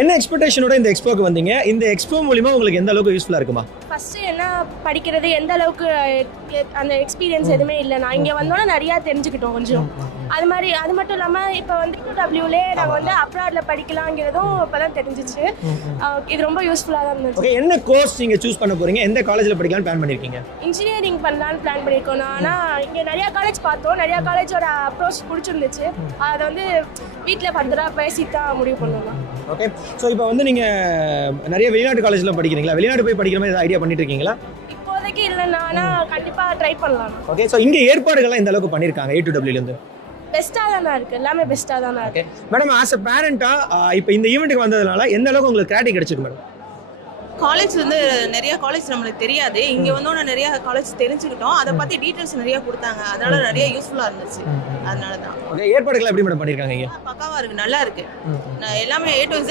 என்ன எக்ஸ்பெக்டேஷனோட இந்த எக்ஸ்போக்கு வந்தீங்க? இந்த எக்ஸ்போ மூலியமா உங்களுக்கு எந்த அளவுக்கு யூஸ்ஃபுல்லா இருக்குமா? ஃபர்ஸ்ட் என்ன படிக்கிறது எந்த அளவுக்கு அந்த எக்ஸ்பீரியன்ஸ் எதுவுமே இல்லை. நான் இங்கே வந்தோன்னே நிறையா தெரிஞ்சுக்கிட்டோம் கொஞ்சம். அது மாதிரி அது மட்டும் இல்லாமல் இப்போ வந்து டபிள்யூலே நாங்கள் வந்து அப்ராடில் படிக்கலாங்கிறதும் இப்போ தான் தெரிஞ்சிச்சு. இது ரொம்ப யூஸ்ஃபுல்லாக தான் இருந்துச்சு. ஓகே, என்ன கோர்ஸ் நீங்கள் சூஸ் பண்ண போறீங்க? எந்த காலேஜில் படிக்கலாம்னு பிளான் பண்ணியிருக்கீங்க? இன்ஜினியரிங் பண்ணலான்னு பிளான் பண்ணியிருக்கோம். ஆனால் இங்கே நிறையா காலேஜ் பார்த்தோம். நிறையா காலேஜோட அப்ரோச் பிடிச்சிருந்துச்சு. அதை வந்து வீட்டில் ஃபர்தராக பேசி தான் முடிவு பண்ணலாம். ஓகே, ஸோ இப்போ வந்து நீங்கள் நிறைய வெளிநாட்டு காலேஜில் படிக்கிறீங்களா? வெளிநாட்டு போய் படிக்கிற மாதிரி ஐடியா பண்ணிட்டு இருக்கீங்களா? இப்போதைக்கு இல்லைண்ணா, ஆனால் கண்டிப்பாக ட்ரை பண்ணலாம். ஓகே, ஸோ இங்கே ஏற்பாடுகள்லாம் இந்த அளவுக்கு பண்ணியிருக்காங்க A2Wலேருந்து? பெஸ்ட்டாக தானே இருக்குது, எல்லாமே பெஸ்ட்டாக தானே இருக்குது. மேடம், ஆஸ் அ பேரண்ட்டாக இப்போ இந்த ஈவெண்ட்டுக்கு வந்ததுனால எந்த அளவுக்கு உங்களுக்கு கிளாரிட்டி கிடைச்சிருக்கு மேடம்? காலேஜ் வந்து நிறைய காலேஜ் நம்மளுக்கு தெரியாது. இங்கே வந்தோன்னா நிறைய காலேஜ் தெரிஞ்சுக்கிட்டோம். அதை பற்றி டீட்டெயில்ஸ் நிறைய கொடுத்தாங்க. அதனால நிறைய யூஸ்ஃபுல்லாக இருந்துச்சு. அதனால தான். ஓகே, ஏற்பாடுகள் எப்படி மேடம் பண்ணியிருக்காங்க? இங்கே பக்காவாக இருக்குது, நல்லா இருக்குது. எல்லாமே A to Z